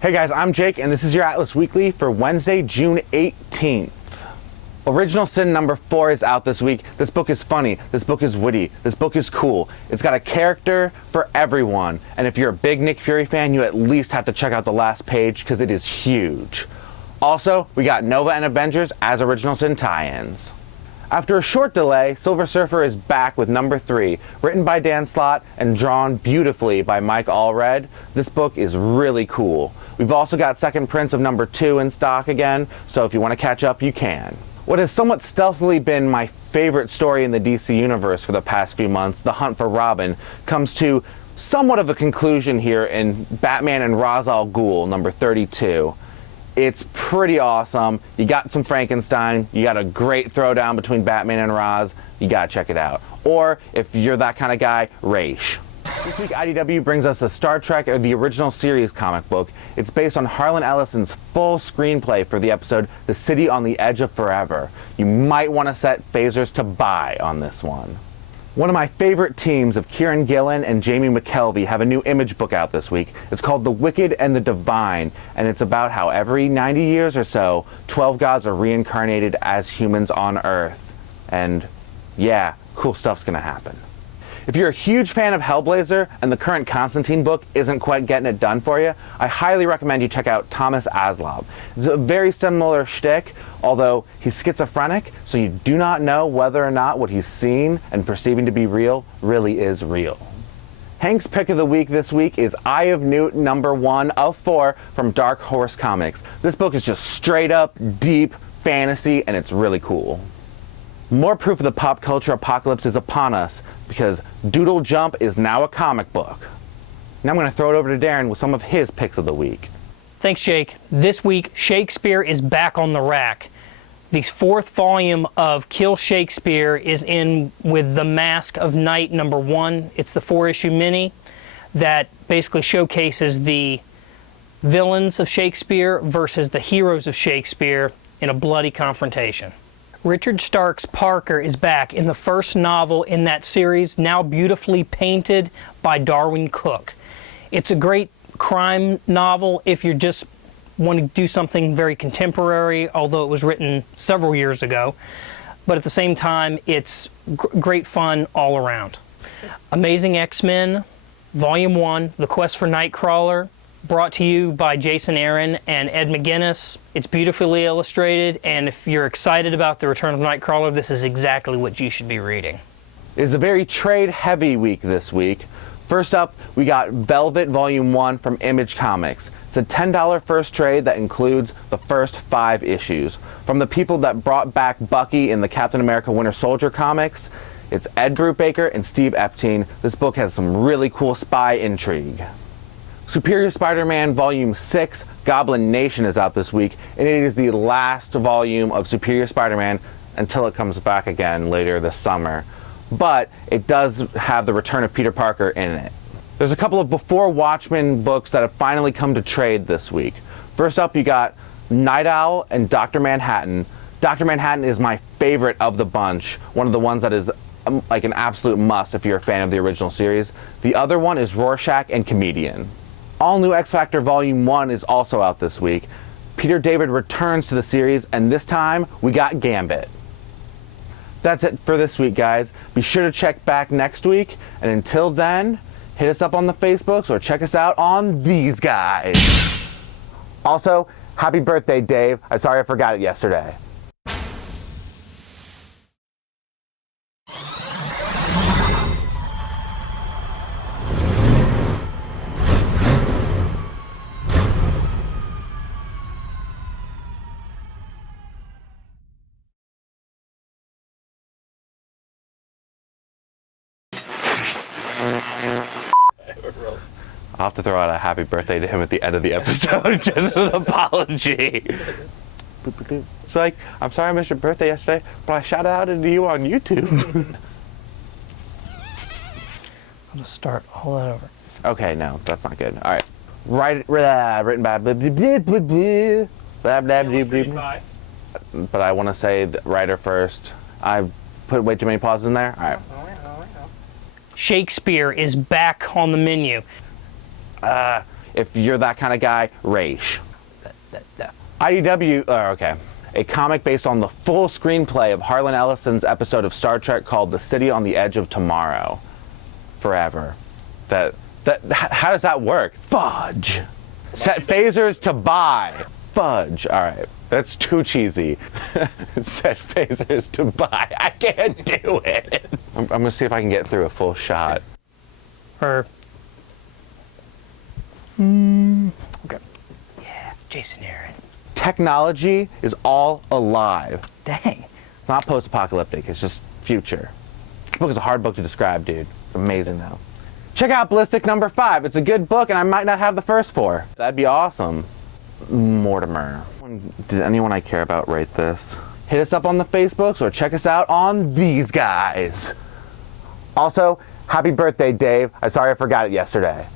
Hey guys, I'm Jake, and this is your Atlas Weekly for Wednesday, June 18th. Original Sin number 4 is out this week. This book is funny, this book is witty, this book is cool. It's got a character for everyone, and if you're a big Nick Fury fan, you at least have to check out the last page because it is huge. Also, we got Nova and Avengers as Original Sin tie-ins. After a short delay, Silver Surfer is back with number 3, written by Dan Slott and drawn beautifully by Mike Allred. This book is really cool. We've also got Second Prince of number 2 in stock again, so if you want to catch up, you can. What has somewhat stealthily been my favorite story in the DC Universe for the past few months, The Hunt for Robin, comes to somewhat of a conclusion here in Batman and Ra's al Ghul, number 32. It's pretty awesome. You got some Frankenstein, you got a great throwdown between Batman and Ra's, you gotta check it out. Or, if you're that kind of guy, Raish. This week IDW brings us a Star Trek or the original series comic book. It's based on Harlan Ellison's full screenplay for the episode The City on the Edge of Forever. You might want to set phasers to buy on this one. One of my favorite teams of Kieran Gillen and Jamie McKelvey have a new Image book out this week. It's called The Wicked and the Divine, and it's about how every 90 years or so, 12 gods are reincarnated as humans on Earth. And yeah, cool stuff's gonna happen. If you're a huge fan of Hellblazer and the current Constantine book isn't quite getting it done for you, I highly recommend you check out Thomas Aslov. It's a very similar shtick, although he's schizophrenic, so you do not know whether or not what he's seen and perceiving to be real really is real. Hank's pick of the week this week is Eye of Newt number 1 of 4 from Dark Horse Comics. This book is just straight up, deep fantasy, and it's really cool. More proof of the pop culture apocalypse is upon us, because Doodle Jump is now a comic book. Now I'm going to throw it over to Darren with some of his picks of the week. Thanks, Jake. This week, Shakespeare is back on the rack. The 4th volume of Kill Shakespeare is in with The Mask of Night number 1. It's the 4-issue mini that basically showcases the villains of Shakespeare versus the heroes of Shakespeare in a bloody confrontation. Richard Stark's Parker is back in the first novel in that series, now beautifully painted by Darwin Cook. It's a great crime novel if you just want to do something very contemporary, although it was written several years ago. But at the same time, it's great fun all around. Amazing X-Men, Volume 1, The Quest for Nightcrawler, brought to you by Jason Aaron and Ed McGuinness. It's beautifully illustrated, and if you're excited about the return of Nightcrawler, this is exactly what you should be reading. It is a very trade-heavy week this week. First up, we got Velvet Volume 1 from Image Comics. It's a $10 first trade that includes the first 5 issues. From the people that brought back Bucky in the Captain America Winter Soldier comics, it's Ed Brubaker and Steve Epstein. This book has some really cool spy intrigue. Superior Spider-Man Volume 6, Goblin Nation is out this week, and it is the last volume of Superior Spider-Man until it comes back again later this summer. But it does have the return of Peter Parker in it. There's a couple of Before Watchmen books that have finally come to trade this week. First up, you got Night Owl and Dr. Manhattan. Dr. Manhattan is my favorite of the bunch, one of the ones that is like an absolute must if you're a fan of the original series. The other one is Rorschach and Comedian. All New X-Factor Volume 1 is also out this week. Peter David returns to the series, and this time we got Gambit. That's it for this week, guys. Be sure to check back next week, and until then, hit us up on the Facebooks or check us out on these guys. Also, happy birthday, Dave. I'm sorry I forgot it yesterday. I'll have to throw out a happy birthday to him at the end of the episode, just as an apology. It's like, I'm sorry I missed your birthday yesterday, but I shouted out to you on YouTube. I'll just start all that over. Okay, no, that's not good. All right. Written by blah, blah, blah, blah, blah, blah, blah, blah, blah. But I want to say the writer first. I put way too many pauses in there. All right. Shakespeare is back on the menu. If you're that kind of guy, Raish. IDW, okay. A comic based on the full screenplay of Harlan Ellison's episode of Star Trek called The City on the Edge of Tomorrow. Forever. How does that work? Fudge. Set phasers to buy. Fudge. All right. That's too cheesy. Set phasers to buy. I can't do it. I'm going to see if I can get through a full shot. Or... okay. Yeah, Jason Aaron. Technology is all alive. Dang. It's not post-apocalyptic. It's just future. This book is a hard book to describe, dude. It's amazing, though. Check out Ballistic number 5. It's a good book, and I might not have the first 4. That'd be awesome. Mortimer. Did anyone I care about write this? Hit us up on the Facebooks or check us out on these guys. Also, happy birthday, Dave. I'm sorry I forgot it yesterday.